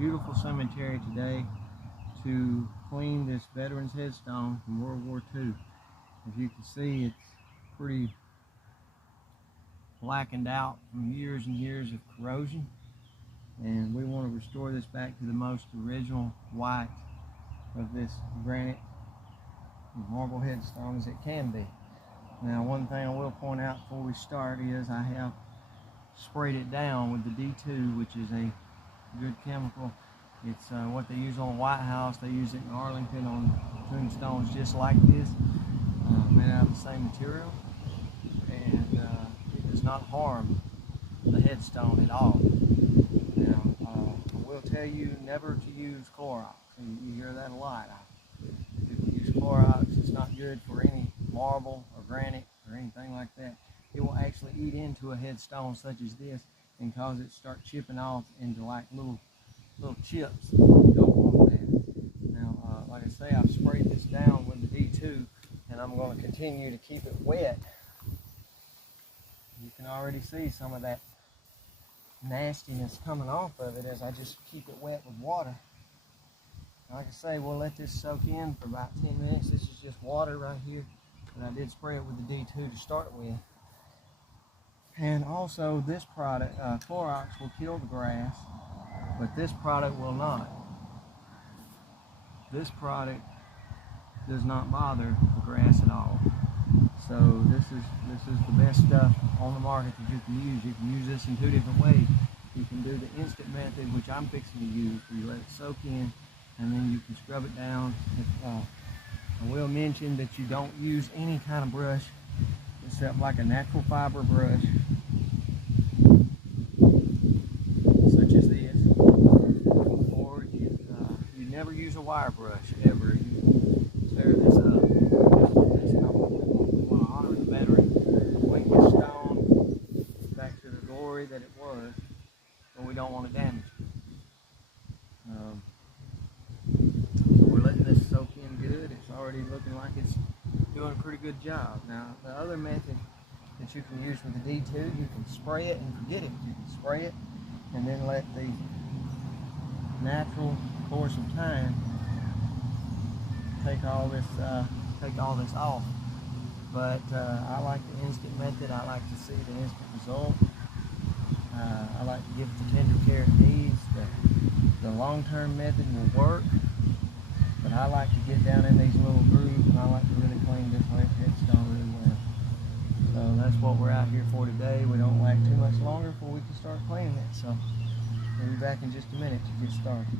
beautiful cemetery today to clean this Veterans Headstone from World War II. As you can see, it's pretty blackened out from years and years of corrosion, and we want to restore this back to the most original white of this granite marble headstone as it can be. Now, one thing I will point out before we start is I have sprayed it down with the D2, which is a good chemical. It's what they use on the White House. They use it in Arlington on tombstones just like this, made out of the same material, and it does not harm the headstone at all. Now, I will tell you never to use Clorox. You hear that a lot. If you use Clorox, it's not good for any marble or granite or anything like that. It will actually eat into a headstone such as this and cause it to start chipping off into like little chips. You don't want that. Now, like I say, I've sprayed this down with the D2, and I'm going to continue to keep it wet. You can already see some of that nastiness coming off of it as I just keep it wet with water. Like I say, we'll let this soak in for about 10 minutes. This is just water right here, but I did spray it with the D2 to start with. And also, this product, Clorox, will kill the grass, but this product will not. This product does not bother the grass at all. So this is the best stuff on the market that you can use. You can use this in two different ways. You can do the instant method, which I'm fixing to use, where you let it soak in, and then you can scrub it down. I will mention that you don't use any kind of brush except like a natural fiber brush, such as this, or you never use a wire brush ever. You tear this up. We want to honor the veteran, bring this stone back to the glory that it was, but we don't want to damage it. So we're letting this soak in good. It's already looking like it's doing a pretty good job. Now, the other method that you can use with the D2, you can spray it and forget it. You can spray it and then let the natural course of time take all this off. But I like the instant method. I like to see the instant result. I like to give it the tender care it needs. The long-term method will work, but I like to get down in these little grooves, and I like to really clean this headstone really well. So that's what we're out here for today. We don't wait too much longer before we can start cleaning it. So we'll be back in just a minute to get started.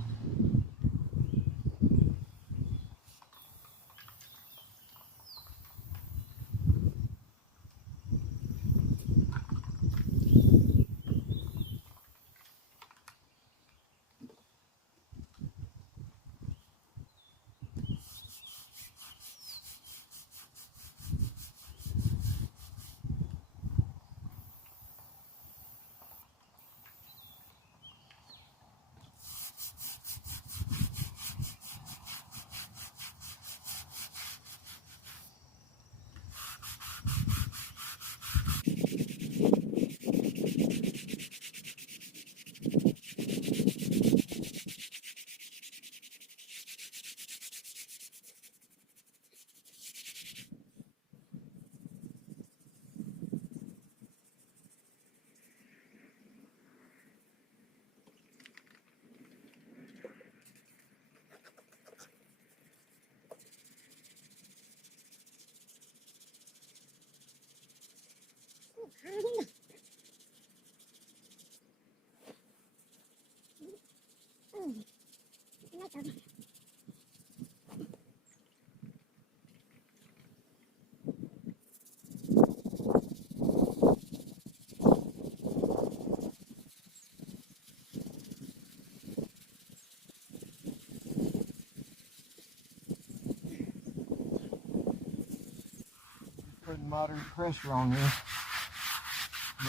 Putting modern pressure on this.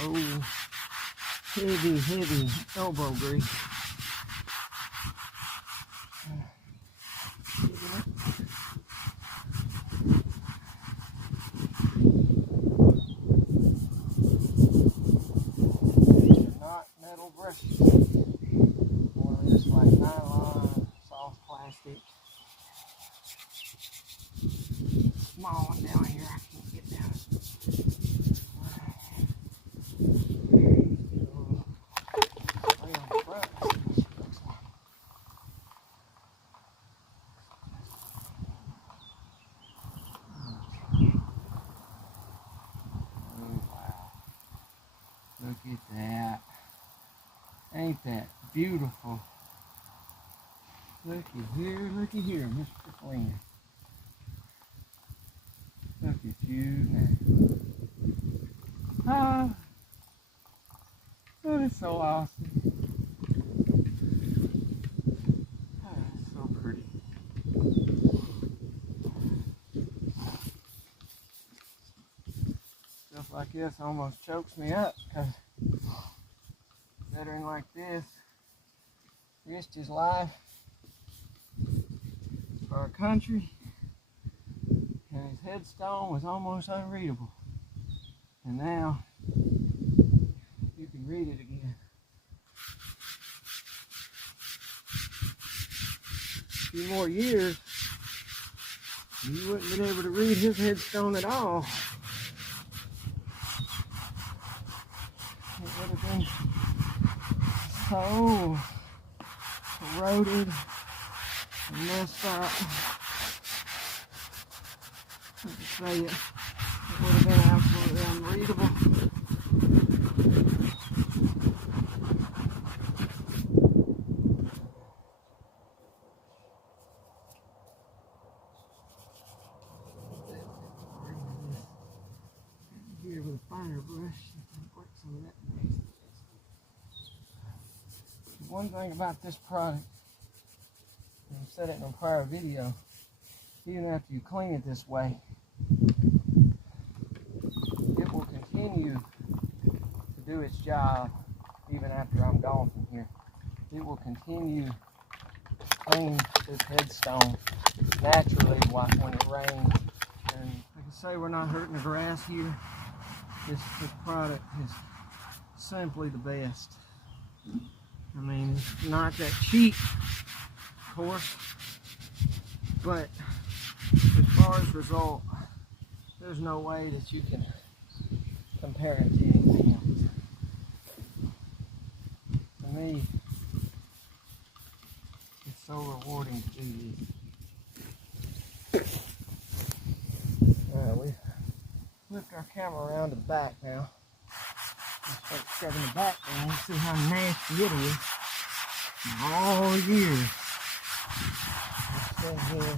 Oh, heavy elbow grease. Not metal brushes. One of this like Ain't that beautiful? Looky here, Mr. Flynn. Look at you now. Ah, that is so awesome. Ah, it's so pretty. Stuff like this almost chokes me up because a veteran like this risked his life for our country, and his headstone was almost unreadable. And now you can read it again. A few more years, you wouldn't have been able to read his headstone at all. It would have been so corroded and messed up. I can say it would have been absolutely unreadable. Here with a finer brush, work some of that nasty. One thing about this product, and I've said it in a prior video, even after you clean it this way, it will continue to do its job even after I'm gone from here. It will continue to clean this headstone naturally when it rains. And like I say, we're not hurting the grass here. This product is simply the best. I mean, it's not that cheap, of course, but as far as result, there's no way that you can compare it to anything else. To me, it's so rewarding to do this. Alright, we've flipped our camera around to the back now. Let's start shoving the back down and see how nasty it is. All years, it's in here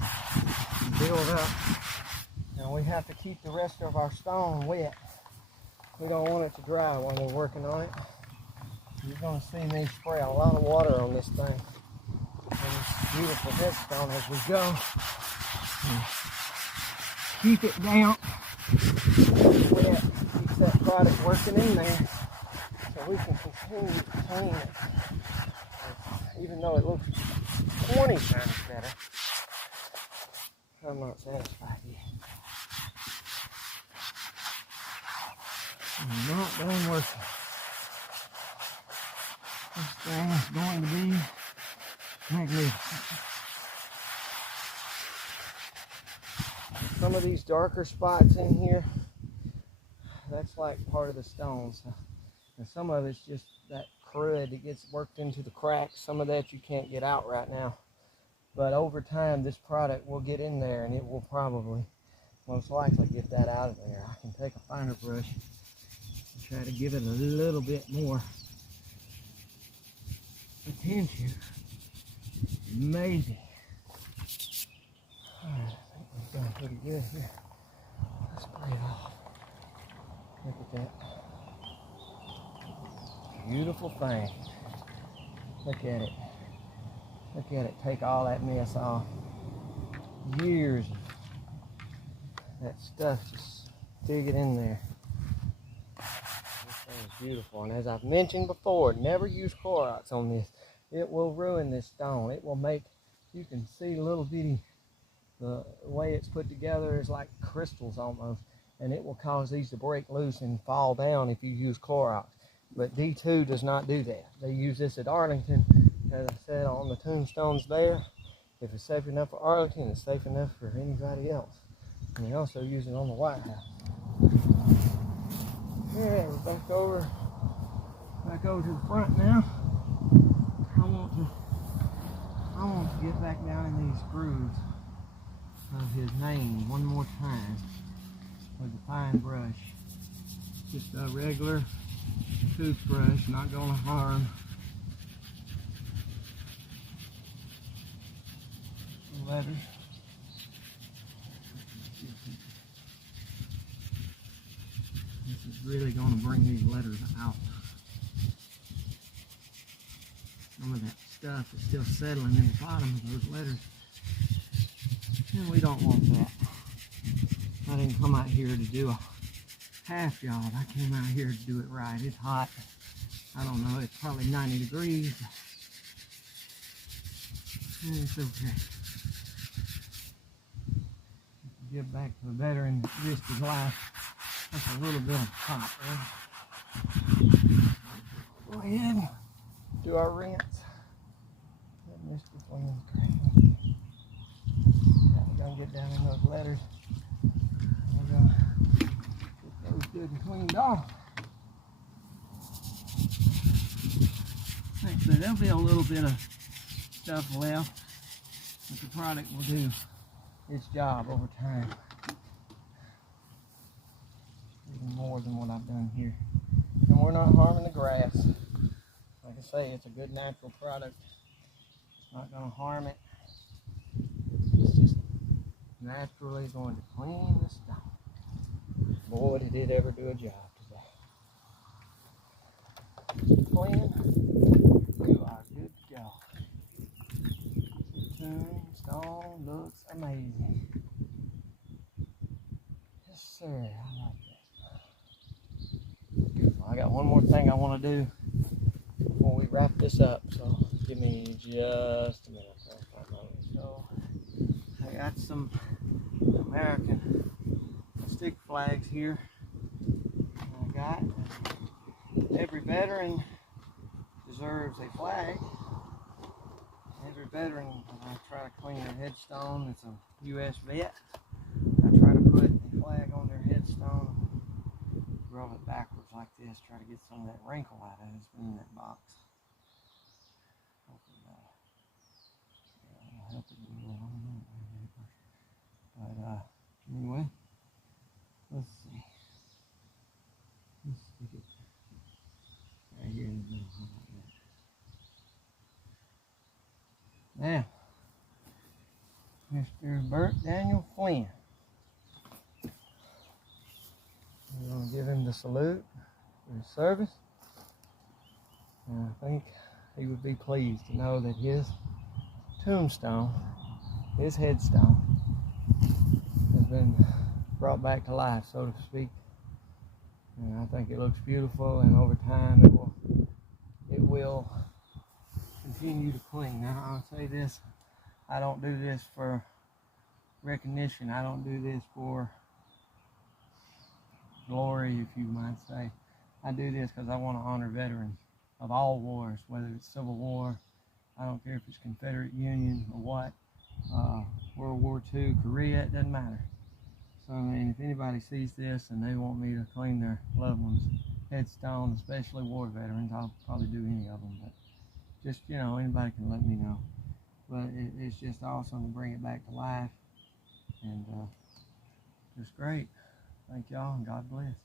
and build up. Now we have to keep the rest of our stone wet. We don't want it to dry while we're working on it. You're going to see me spray a lot of water on this thing. And this beautiful headstone as we go. And keep it damp. Wet. Keeps that product working in there. So we can continue to clean it. Even though it looks 20 times better, I'm not satisfied yet. I'm not done working. This thing is going to be magnificent. Some of these darker spots in here, that's like part of the stone. So, and some of it's just that crud that gets worked into the cracks. Some of that you can't get out right now. But over time, this product will get in there and it will probably, most likely, get that out of there. I can take a finer brush and try to give it a little bit more attention. Maybe. Alright, I think we've done pretty good here. Let's spray it off. Look at that. Beautiful thing. Look at it. Look at it. Take all that mess off. Years of that stuff, just dig it in there. This thing is beautiful. And as I've mentioned before, never use Clorox on this. It will ruin this stone. It will make, you can see little bitty, the way it's put together is like crystals almost. And it will cause these to break loose and fall down if you use Clorox. But D2 does not do that. They use this at Arlington, as I said, on the tombstones there. If it's safe enough for Arlington, it's safe enough for anybody else. And they also use it on the White House. Yeah, we're back over to the front now. I want to get back down in these grooves of his name one more time with a fine brush. Just a regular toothbrush, not going to harm letters. This is really going to bring these letters out. Some of that stuff is still settling in the bottom of those letters, and we don't want that. I didn't come out here to do a half job. I came out here to do it right. It's hot. I don't know, it's probably 90 degrees. And it's okay. Give back to a veteran that risked his life. That's a little bit of hot, right? Go ahead and do our rinse. Let Mr. Flynn crack. We're gonna get down in those letters. We're gonna get those good and cleaned off. Actually, there'll be a little bit of stuff left, but the product will do its job over time. Even more than what I've done here. And we're not harming the grass. Like I say, it's a good natural product. It's not going to harm it. It's just naturally going to clean the stone. Boy, did it ever do a job today. Clean. You are good to go. Tombstone looks amazing. Yes, sir. I like that. Beautiful. I got one more thing I want to do before we wrap this up. So give me just a minute. So I got some American stick flags here. I got every veteran deserves a flag. Every veteran, I try to clean their headstone. It's a U.S. vet. I try to put a flag on their headstone, rub it backwards like this, try to get some of that wrinkle out of it. It's been in that box. Hopefully that'll help it a little. But anyway, let's see. Let's stick it right here in the middle. How about that? Now, Mr. Burt Daniel Flynn. We're going to give him the salute for his service. And I think he would be pleased to know that his tombstone, his headstone, has been brought back to life, so to speak. And I think it looks beautiful, and over time it will continue to clean. Now I'll say this, I don't do this for recognition. I don't do this for glory, if you might say. I do this because I want to honor veterans of all wars, whether it's Civil War, I don't care if it's Confederate Union or what, World War II, Korea, it doesn't matter. So I mean, if anybody sees this and they want me to clean their loved one's headstone, especially war veterans, I'll probably do any of them. But just, you know, anybody can let me know. But it's just awesome to bring it back to life. And just great. Thank y'all, and God bless.